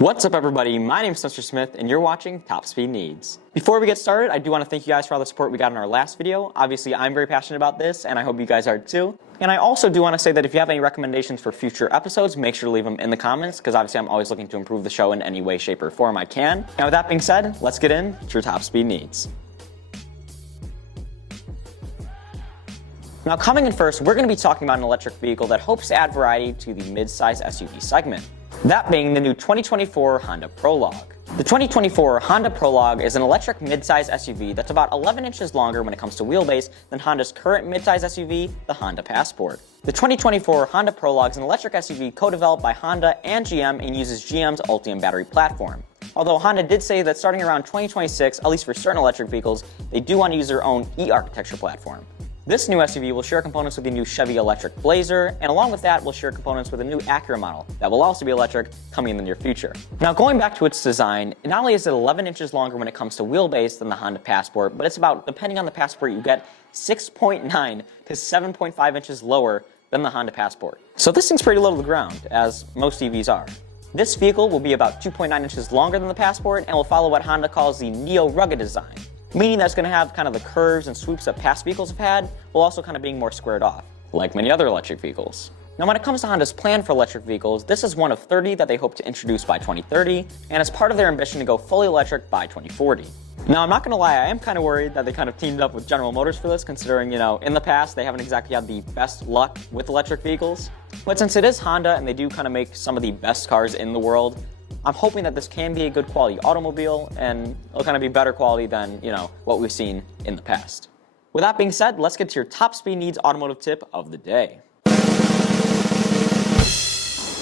What's up everybody, my name is Mr. Smith and you're watching Top Speed Needs. Before we get started, I do want to thank you guys for all the support we got in our last video. Obviously I'm very passionate about this and I hope you guys are too. And I also do want to say that if you have any recommendations for future episodes, make sure to leave them in the comments because obviously I'm always looking to improve the show in any way, shape, or form I can. Now with that being said, let's get into your Top Speed Needs. Now coming in first, we're going to be talking about an electric vehicle that hopes to add variety to the mid-size SUV segment. That being the new 2024 Honda Prologue. The 2024 Honda Prologue is an electric mid-size SUV that's about 11 inches longer when it comes to wheelbase than Honda's current mid-size SUV, the Honda Passport. The 2024 Honda Prologue is an electric SUV co-developed by Honda and GM and uses GM's Ultium battery platform. Although Honda did say that starting around 2026, at least for certain electric vehicles, they do want to use their own e-architecture platform. This new SUV will share components with the new Chevy electric Blazer, and along with that will share components with a new Acura model that will also be electric coming in the near future. Now going back to its design, not only is it 11 inches longer when it comes to wheelbase than the Honda Passport, but it's about, depending on the Passport you get, 6.9 to 7.5 inches lower than the Honda Passport. So this thing's pretty low to the ground, as most EVs are. This vehicle will be about 2.9 inches longer than the Passport and will follow what Honda calls the neo-rugged design, meaning that it's going to have kind of the curves and swoops that past vehicles have had, while also kind of being more squared off, like many other electric vehicles. Now when it comes to Honda's plan for electric vehicles, this is one of 30 that they hope to introduce by 2030, and it's part of their ambition to go fully electric by 2040. Now I'm not going to lie, I am kind of worried that they kind of teamed up with General Motors for this, considering, in the past they haven't exactly had the best luck with electric vehicles. But since it is Honda and they do kind of make some of the best cars in the world, I'm hoping that this can be a good quality automobile and it'll kind of be better quality than, what we've seen in the past. With that being said, let's get to your Top Speed Needs automotive tip of the day.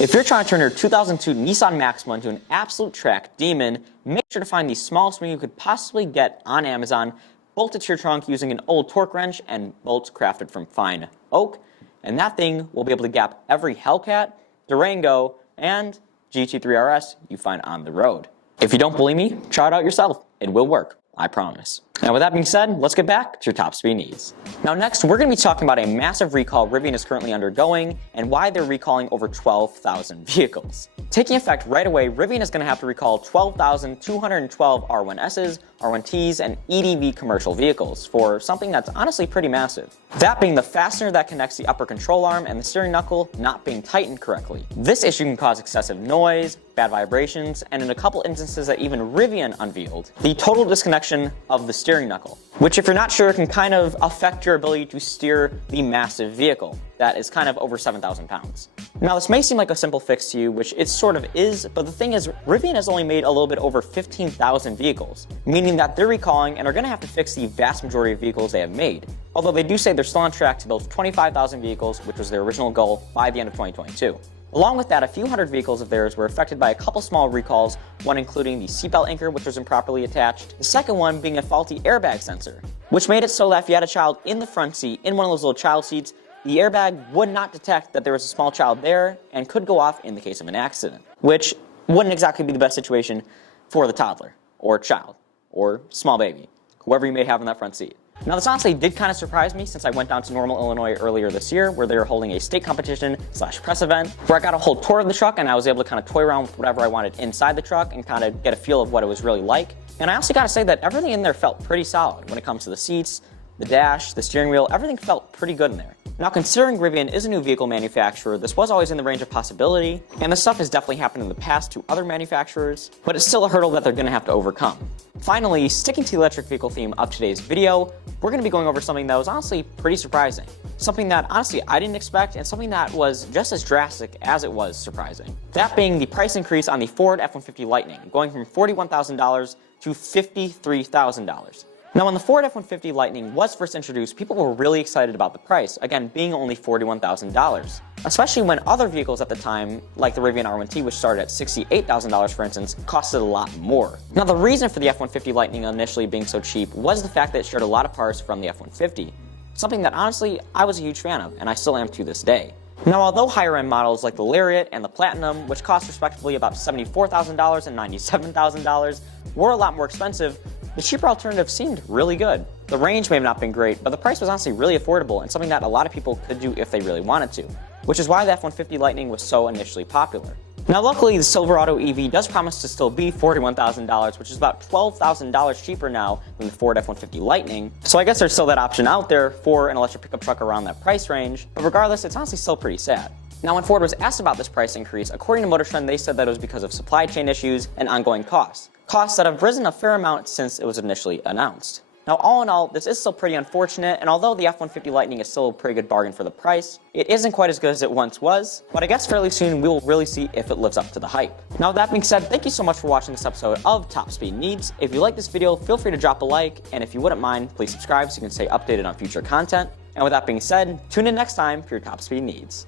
If you're trying to turn your 2002 Nissan Maxima into an absolute track demon, make sure to find the smallest wing you could possibly get on Amazon, bolt it to your trunk using an old torque wrench and bolts crafted from fine oak, and that thing will be able to gap every Hellcat, Durango, and GT3 RS you find on the road. If you don't believe me, try it out yourself. It will work, I promise. Now with that being said, let's get back to your Top Speed Needs. Now next, we're going to be talking about a massive recall Rivian is currently undergoing and why they're recalling over 12,000 vehicles. Taking effect right away, Rivian is going to have to recall 12,212 R1Ss, R1Ts, and EDV commercial vehicles for something that's honestly pretty massive. That being the fastener that connects the upper control arm and the steering knuckle not being tightened correctly. This issue can cause excessive noise, bad vibrations, and in a couple instances that even Rivian unveiled, the total disconnection of the steering knuckle, which if you're not sure can kind of affect your ability to steer the massive vehicle that is kind of over 7,000 pounds. Now this may seem like a simple fix to you, which it sort of is, but the thing is Rivian has only made a little bit over 15,000 vehicles, meaning that they're recalling and are going to have to fix the vast majority of vehicles they have made. Although they do say they're still on track to build 25,000 vehicles, which was their original goal, by the end of 2022. Along with that, a few hundred vehicles of theirs were affected by a couple small recalls, one including the seatbelt anchor, which was improperly attached, the second one being a faulty airbag sensor, which made it so that if you had a child in the front seat, in one of those little child seats, the airbag would not detect that there was a small child there and could go off in the case of an accident, which wouldn't exactly be the best situation for the toddler, or child, or small baby, whoever you may have in that front seat. Now this honestly did kind of surprise me since I went down to Normal, Illinois earlier this year where they were holding a state competition / press event where I got a whole tour of the truck and I was able to kind of toy around with whatever I wanted inside the truck and kind of get a feel of what it was really like. And I also got to say that everything in there felt pretty solid when it comes to the seats, the dash, the steering wheel, everything felt pretty good in there. Now considering Rivian is a new vehicle manufacturer, this was always in the range of possibility, and this stuff has definitely happened in the past to other manufacturers, but it's still a hurdle that they're going to have to overcome. Finally, sticking to the electric vehicle theme of today's video, we're going to be going over something that was honestly pretty surprising. Something that honestly I didn't expect, and something that was just as drastic as it was surprising. That being the price increase on the Ford F-150 Lightning, going from $41,000 to $53,000. Now when the Ford F-150 Lightning was first introduced, people were really excited about the price, again being only $41,000. Especially when other vehicles at the time, like the Rivian R1T, which started at $68,000 for instance, costed a lot more. Now the reason for the F-150 Lightning initially being so cheap was the fact that it shared a lot of parts from the F-150, something that honestly I was a huge fan of, and I still am to this day. Now although higher end models like the Lariat and the Platinum, which cost respectively about $74,000 and $97,000, were a lot more expensive, the cheaper alternative seemed really good. The range may have not been great, but the price was honestly really affordable and something that a lot of people could do if they really wanted to, which is why the F-150 Lightning was so initially popular. Now luckily, the Silverado EV does promise to still be $41,000, which is about $12,000 cheaper now than the Ford F-150 Lightning. So I guess there's still that option out there for an electric pickup truck around that price range, but regardless, it's honestly still pretty sad. Now when Ford was asked about this price increase, according to Motor Trend, they said that it was because of supply chain issues and ongoing costs. Costs that have risen a fair amount since it was initially announced. Now all in all, this is still pretty unfortunate, and although the F-150 Lightning is still a pretty good bargain for the price, it isn't quite as good as it once was, but I guess fairly soon we will really see if it lives up to the hype. Now with that being said, thank you so much for watching this episode of Top Speed Needs. If you like this video, feel free to drop a like, and if you wouldn't mind, please subscribe so you can stay updated on future content. And with that being said, tune in next time for your Top Speed Needs.